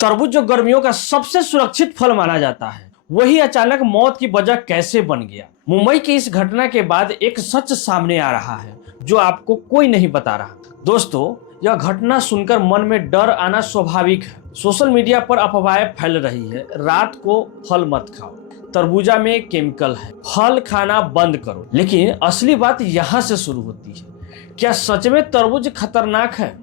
तरबूज जो गर्मियों का सबसे सुरक्षित फल माना जाता है, वही अचानक मौत की वजह कैसे बन गया। मुंबई की इस घटना के बाद एक सच सामने आ रहा है जो आपको कोई नहीं बता रहा। दोस्तों, यह घटना सुनकर मन में डर आना स्वाभाविक है। सोशल मीडिया पर अफवाहें फैल रही है, रात को फल मत खाओ, तरबूजा में केमिकल है, फल खाना बंद करो। लेकिन असली बात यहाँ से शुरू होती है। क्या सच में तरबूज खतरनाक है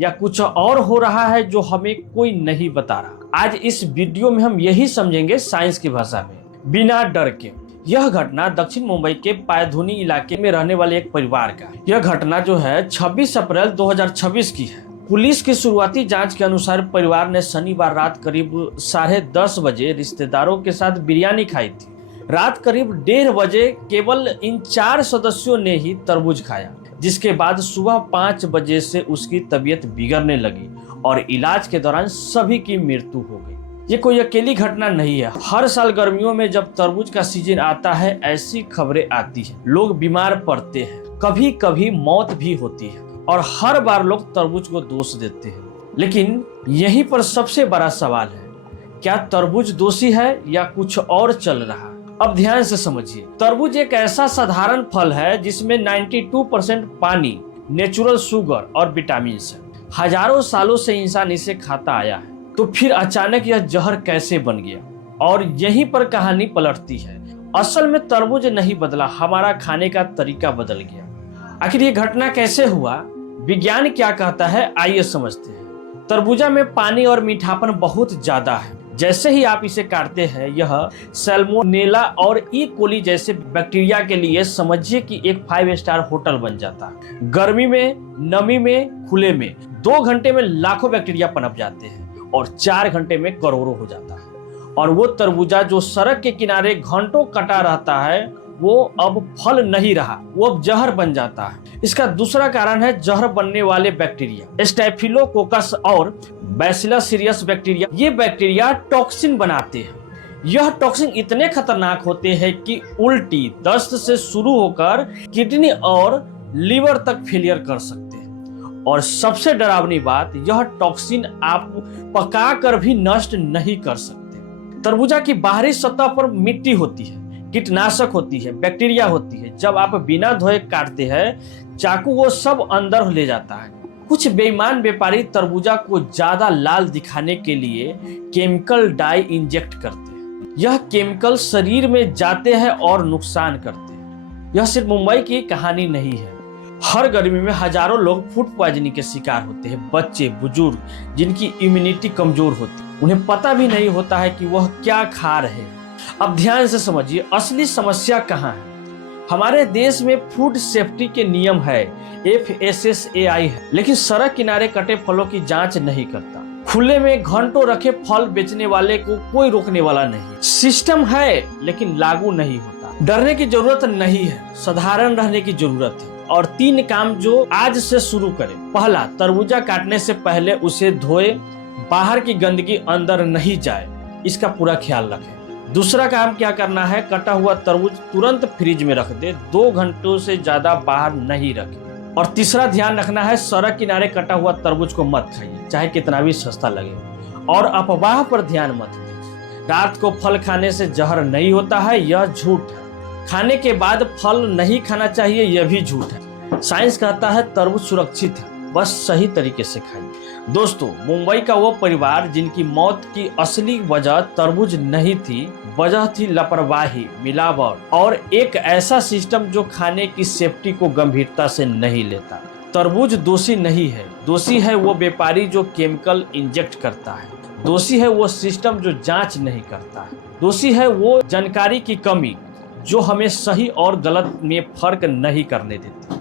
या कुछ और हो रहा है जो हमें कोई नहीं बता रहा? आज इस वीडियो में हम यही समझेंगे साइंस की भाषा में, बिना डर के। यह घटना दक्षिण मुंबई के पायधुनी इलाके में रहने वाले एक परिवार का। यह घटना जो है 26 अप्रैल 2026 की है। पुलिस की शुरुआती जांच के अनुसार परिवार ने शनिवार रात करीब 10:30 बजे रिश्तेदारों के साथ बिरयानी खाई थी। रात करीब 1:30 बजे केवल इन 4 सदस्यों ने ही तरबूज खाया, जिसके बाद सुबह 5 बजे से उसकी तबीयत बिगड़ने लगी और इलाज के दौरान सभी की मृत्यु हो गई। ये कोई अकेली घटना नहीं है। हर साल गर्मियों में जब तरबूज का सीजन आता है, ऐसी खबरें आती हैं। लोग बीमार पड़ते हैं, कभी कभी मौत भी होती है और हर बार लोग तरबूज को दोष देते हैं। लेकिन यहीं पर सबसे बड़ा सवाल है, क्या तरबूज दोषी है या कुछ और चल रहा है? अब ध्यान से समझिए। तरबूज एक ऐसा साधारण फल है जिसमें 92% पानी, नेचुरल शुगर और विटामिन है। हजारों सालों से इंसान इसे खाता आया है, तो फिर अचानक यह जहर कैसे बन गया? और यहीं पर कहानी पलटती है। असल में तरबूज नहीं बदला, हमारा खाने का तरीका बदल गया। आखिर ये घटना कैसे हुआ, विज्ञान क्या कहता है, आइए समझते हैं। तरबूजा में पानी और मीठापन बहुत ज्यादा है। जैसे ही आप इसे काटते हैं, यह सैल्मोनेला और ई कोली जैसे बैक्टीरिया के लिए समझिए कि एक 5 स्टार होटल बन जाता है। गर्मी में, नमी में, खुले में 2 घंटे में लाखों बैक्टीरिया पनप जाते हैं और 4 घंटे में करोड़ों हो जाता है। और वो तरबूजा जो सड़क के किनारे घंटों कटा रहता है, वो अब फल नहीं रहा, वो अब जहर बन जाता है। इसका दूसरा कारण है जहर बनने वाले बैक्टीरिया, स्टेफिलोकोकस और बैसिलस सीरियस बैक्टीरिया। ये बैक्टीरिया टॉक्सिन बनाते हैं। यह टॉक्सिन इतने खतरनाक होते हैं कि उल्टी, दस्त से शुरू होकर किडनी और लीवर तक फेलियर कर सकते हैं। और सबसे डरावनी बात, यह टॉक्सिन आप पका कर भी नष्ट नहीं कर सकते। तरबूजा की बाहरी सतह पर मिट्टी होती है, कीटनाशक होती है, बैक्टीरिया होती है। जब आप बिना धोए काटते हैं, चाकू वो सब अंदर ले जाता है। कुछ बेईमान व्यापारी तरबूजा को ज्यादा लाल दिखाने के लिए केमिकल डाई इंजेक्ट करते हैं। यह केमिकल शरीर में जाते हैं और नुकसान करते हैं। यह सिर्फ मुंबई की कहानी नहीं है। हर गर्मी में हजारों लोग फूड पॉइजनिंग के शिकार होते हैं। बच्चे, बुजुर्ग जिनकी इम्यूनिटी कमजोर होती है, उन्हें पता भी नहीं होता है कि वह क्या खा रहे हैं। अब ध्यान से समझिए, असली समस्या कहाँ है। हमारे देश में फूड सेफ्टी के नियम है, FSSAI है, लेकिन सड़क किनारे कटे फलों की जांच नहीं करता। खुले में घंटों रखे फल बेचने वाले को कोई रोकने वाला नहीं। सिस्टम है लेकिन लागू नहीं होता। डरने की जरूरत नहीं है, साधारण रहने की जरूरत है। और 3 काम जो आज से शुरू करें। पहला, तरबूजा काटने से पहले उसे धोए, बाहर की गंदगी अंदर नहीं जाए, इसका पूरा ख्याल रखें। दूसरा काम क्या करना है, कटा हुआ तरबूज तुरंत फ्रिज में रख दे, 2 घंटों से ज्यादा बाहर नहीं रखें। और तीसरा ध्यान रखना है, सड़क किनारे कटा हुआ तरबूज को मत खाइए, चाहे कितना भी सस्ता लगे। और अफवाह पर ध्यान मत दीजिए। रात को फल खाने से जहर नहीं होता है, यह झूठ है। खाने के बाद फल नहीं खाना चाहिए, यह भी झूठ है। साइंस कहता है तरबूज सुरक्षित है, बस सही तरीके से खाइए। दोस्तों, मुंबई का वो परिवार जिनकी मौत की असली वजह तरबूज नहीं थी, वजह थी लापरवाही, मिलावट और एक ऐसा सिस्टम जो खाने की सेफ्टी को गंभीरता से नहीं लेता। तरबूज दोषी नहीं है, दोषी है वो व्यापारी जो केमिकल इंजेक्ट करता है। दोषी है वो सिस्टम जो जांच नहीं करता है। दोषी है वो जानकारी की कमी जो हमें सही और गलत में फर्क नहीं करने देती।